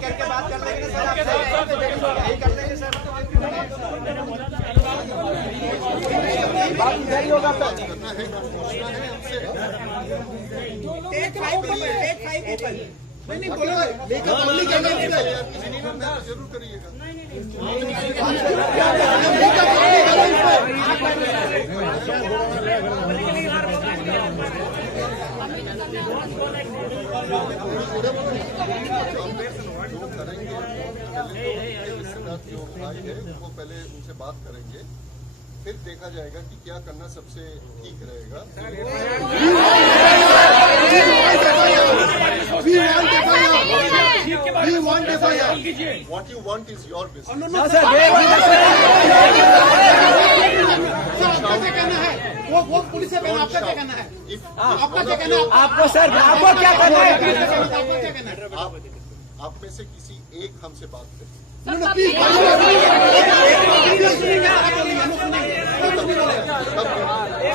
करके बात कर लेंगे सर, यही कर लेंगे सर। बात इधर ही होगा सर। Take 5 people। नहीं बोलो लेकर पब्लिक जरूर करिएगा। जो भाई है वो पहले उनसे बात करेंगे, फिर देखा जाएगा कि क्या करना सबसे ठीक रहेगा। What you want is your business. आपका क्या कहना है? वो पुलिस से कहना, आपका क्या कहना है? आपका क्या कहना है? आपको सर आपको क्या कहना है? आपका क्या कहना है? आप में से किसी एक हमसे बात करें।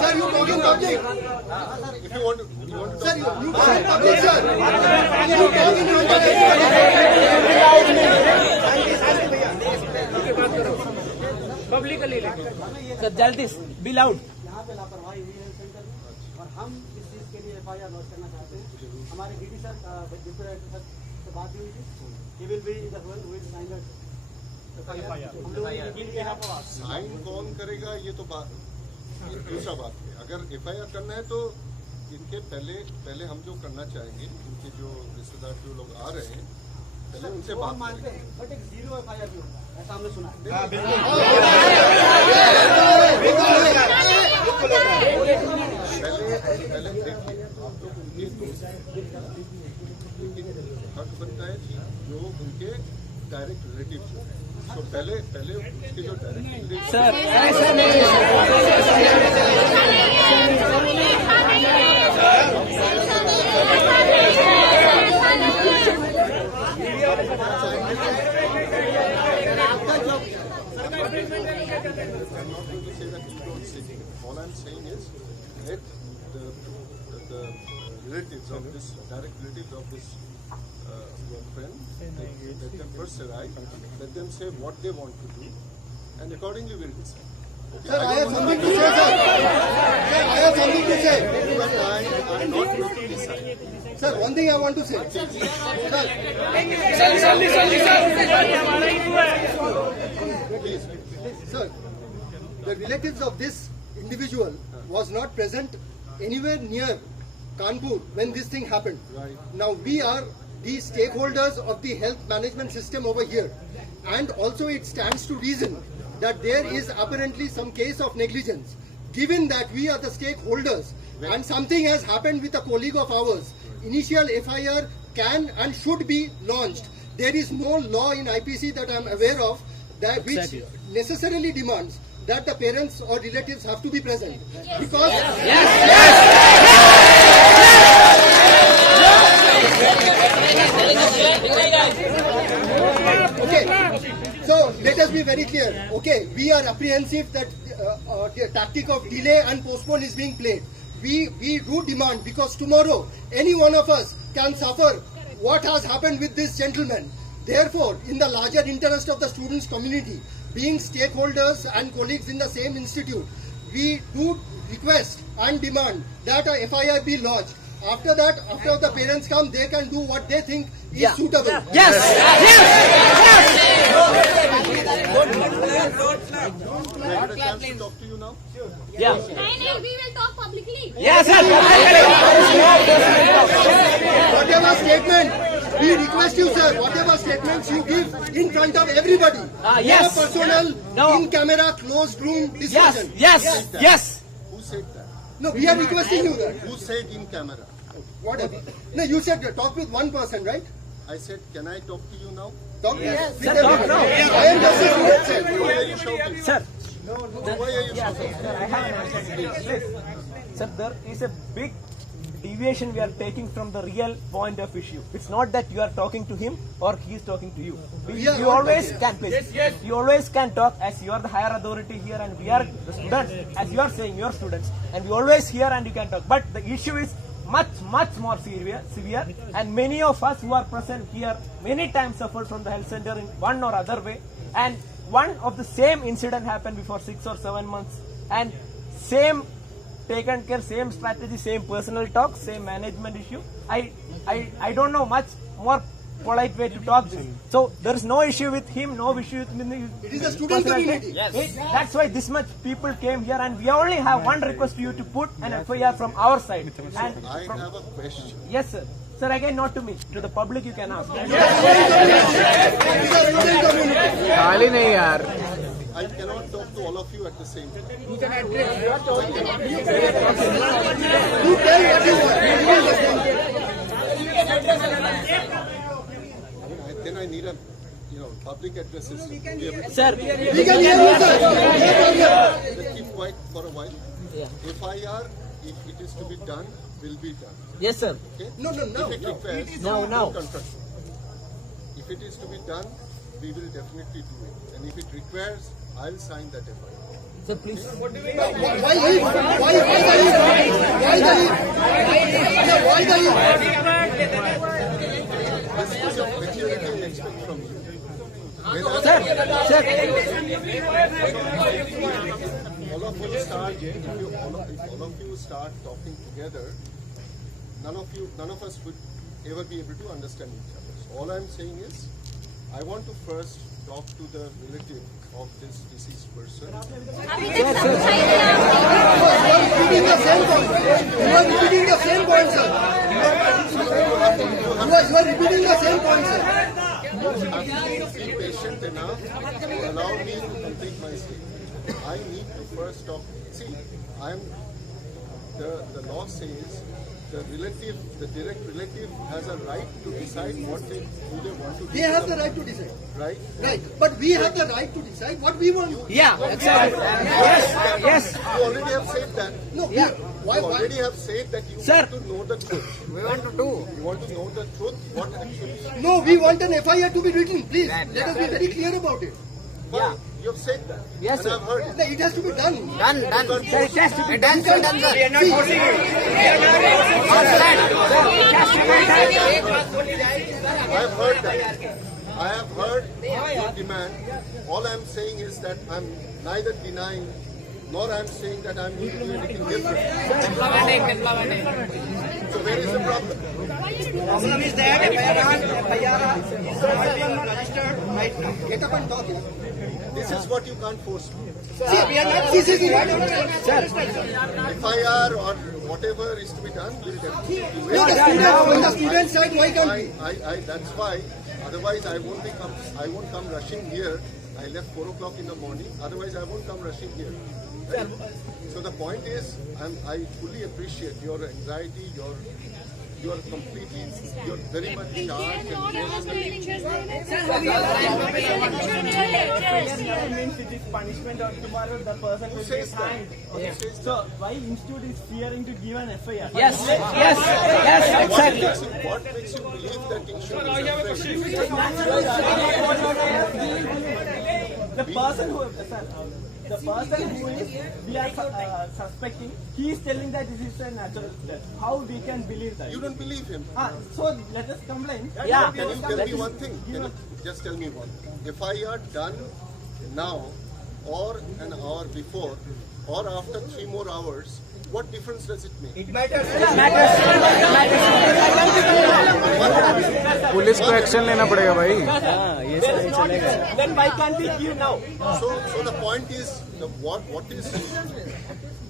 Sir you talking public. If you want to sir you talking public sir. You talking publicly sir जल्दी बी लाउड। यहाँ पे लापरवाही हुई है सेंटर में और हम इस चीज के लिए FIR लॉन्च करना चाहते हैं। हमारे DD sir deputy director sir से बात हुई थी। He will be the one who will sign the FIR। Sign कौन करेगा ये तो ये दूसरा बात है। अगर FIR करना है तो इनके पहले हम जो करना चाहेंगे, इनके जो रिश्तेदार जो लोग आ रहे हैं पहले उनसे बात मानते हैं, बट एक 0 FIR भी होता है, ऐसा हमने सुना है। पहले देखिए आप लोग उनके दोस्त, लेकिन हक बनता है कि जो उनके डायरेक्ट रिलेटिव जो है, तो पहले उसके जो direct relative sir all I'm saying is let the relatives of this, direct relatives of this your friend, let them first arrive, let them say what they want to do, and accordingly we'll decide. Okay, Sir, I have something to say, sir. Sir, I have something to say. but I'm not going to decide. Sir, one thing I want to say. Sir, the relatives of this individual was not present anywhere near Kanpur when this thing happened. Right. Now we are the stakeholders of the health management system over here, and also it stands to reason that there is apparently some case of negligence. Given that we are the stakeholders and something has happened with a colleague of ours, initial FIR can and should be launched. There is no law in IPC that I am aware of that which necessarily demands that the parents or relatives have to be present. Because okay, so let us be very clear. Okay, we are apprehensive that the tactic of delay and postpone is being played. We do demand, because tomorrow any one of us can suffer what has happened with this gentleman. Therefore, in the larger interest of the students community, being stakeholders and colleagues in the same institute, we do request and demand that a FIR be lodged. After that, after the parents come, they can do what they think is suitable. yes Can I get a chance to talk to you now? yeah नहीं, we will talk publicly. yes sir Whatever statement, we request you, sir, whatever statements you give in front of everybody. yes. No personal, No. in camera, closed room discussion. yes Who said that? No, we are requesting you that. Who said in camera? Whatever. No, you said talk with one person, right? I said, can I talk to you now? Talk with Sir, talk everybody. now. I am just a student, sir. Why are you shouting? sir Why are you shouting? Sir, there is a big deviation we are taking from the real point of issue. It's not that you are talking to him or he is talking to you. are You not always talking. can, please. You always can talk, as you are the higher authority here and we are the students, as you are saying, you are students, and we always hear and you can talk. But the issue is much more severe, and many of us who are present here many times suffered from the health center in one or other way, and one of the same incident happened before 6 or 7 months, and same taken care, same strategy, same personal talk, same management issue. I don't know much more polite way to talk this. So there is no issue with him, no issue with me. It is a student community. That's why this much people came here, and we only have one request to you to put an FIR from our side. And I have a question. yes, sir. Sir, again, not to me, to the public you can ask. खाली नहीं यार. I cannot talk to all of you at the same time. You tell what you want. Then I need a, public addresses. Sir, We can hear you, sir. No problem. Let's keep quiet for a while. FIR, if it is to be done, will be done. yes, sir. Okay? No. If it requires, Now. don't confront me. If it is to be done, we will definitely do it. And if it requires, I'll sign that FIR. Sir, please. Why the leave? Why the leave? Why the leave? This is a maturity I expect from you. When Sir, all of you start, if all of you start talking together, none of us would ever be able to understand each other. So all I'm saying is, I want to first talk to the relative of this deceased person. You are repeating the same point. You are repeating the same point, sir. You are repeating the same point, sir. You have to be patient enough to allow me to complete my statement. I need to first talk. See, the law says the direct relative has a right to decide who they want to do. They have the right to decide. Right? Right. But we have the right to decide what we want. yeah, exactly. Yes. You already have said that. No. Yeah. Why? You already have said that you Sir. want to know the truth. We want to do. You want to know the truth, what actually. No, we want an FIR to be written. Please, let us be very clear about it. Yeah. You have said that. Yes, and sir. I've heard it. No, it has to be done. Sir, it has to be done. We are not forcing I've heard that. I have heard your demand. All I'm saying is that I'm neither denying nor I'm saying that I'm going to do anything different. So where is the problem? Problem is that FIR is registered right now. Get up and talk. This is what you can't force me. See, FIR or whatever is to be done will definitely do it. on the student side, why can't we? That's why. Otherwise, I won't come rushing here. I left 4 o'clock in the morning. Otherwise, I won't come rushing here. Right? So the point is, I fully appreciate your anxiety. You're very much charged. Means it is punishment or tomorrow the person will be hanged. Who says So why institute is fearing to give an FIR? Yes, exactly. What makes you believe that insurance is afraid? The person who is we are suspecting, he is telling that this is a natural death. How we can believe that? You don't believe him. So let us complain. Yeah. Can you tell me one thing? Can you just tell me one thing? FIR done now or an hour before or after 3 more hours, what difference does it make? Police को action लेना पड़ेगा भाई. Then why can't we give now? So the point is, what is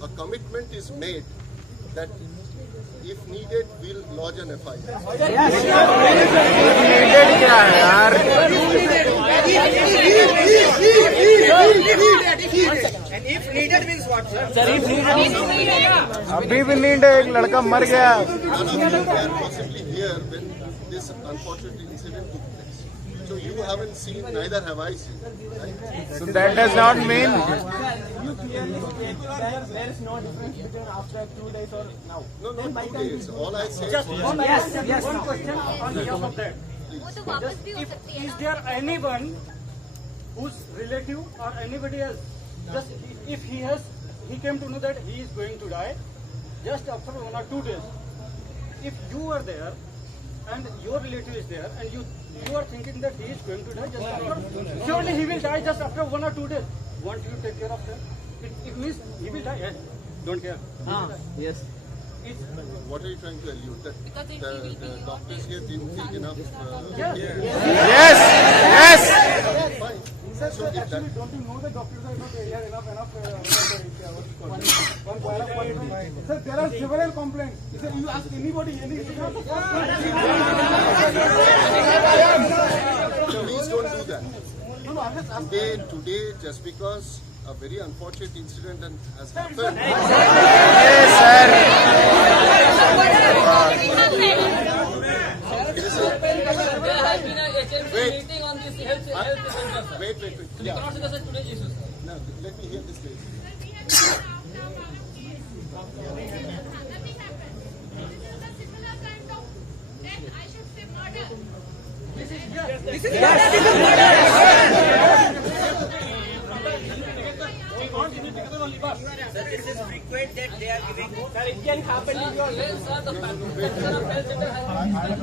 a commitment is made that if needed, we'll lodge an FIR. Needed क्या है यार? अभी भी need है. एक लड़का मर गया. None of you were possibly here when this unfortunate incident took place. So you haven't seen, neither have I seen. Right? So that does not mean. You clearly state that there is no difference between after 2 days or now. No, Then why not 2 can't we days. do? All I said Just was one question on behalf of that. वो तो वापस भी हो सकती है Is ना there anyone whose relative or anybody else, just if he came to know that he is going to die just after 1 or 2 days, if you are there and your relative is there and you are thinking that he is going to die just after, surely he will die just after 1 or 2 days. Won't you take care of that? It means he will die. Don't care. Yes. What are you trying to allude? That Because it will be the your doctors here didn't take enough Yes. care? Yes, yes. Fine. Sir, So if that, actually, don't you know the doctors are not here enough Sir, there are several complaints. Sir, you ask anybody, please don't do that. No, I'm just asking. Today, just because a very unfortunate incident has happened, Yes, sir. There has been a HMC Wait. meeting on this health center. wait. We cannot discuss today's issues. Now, let me hear this lady. It can happen in your Yes, sir, the health center has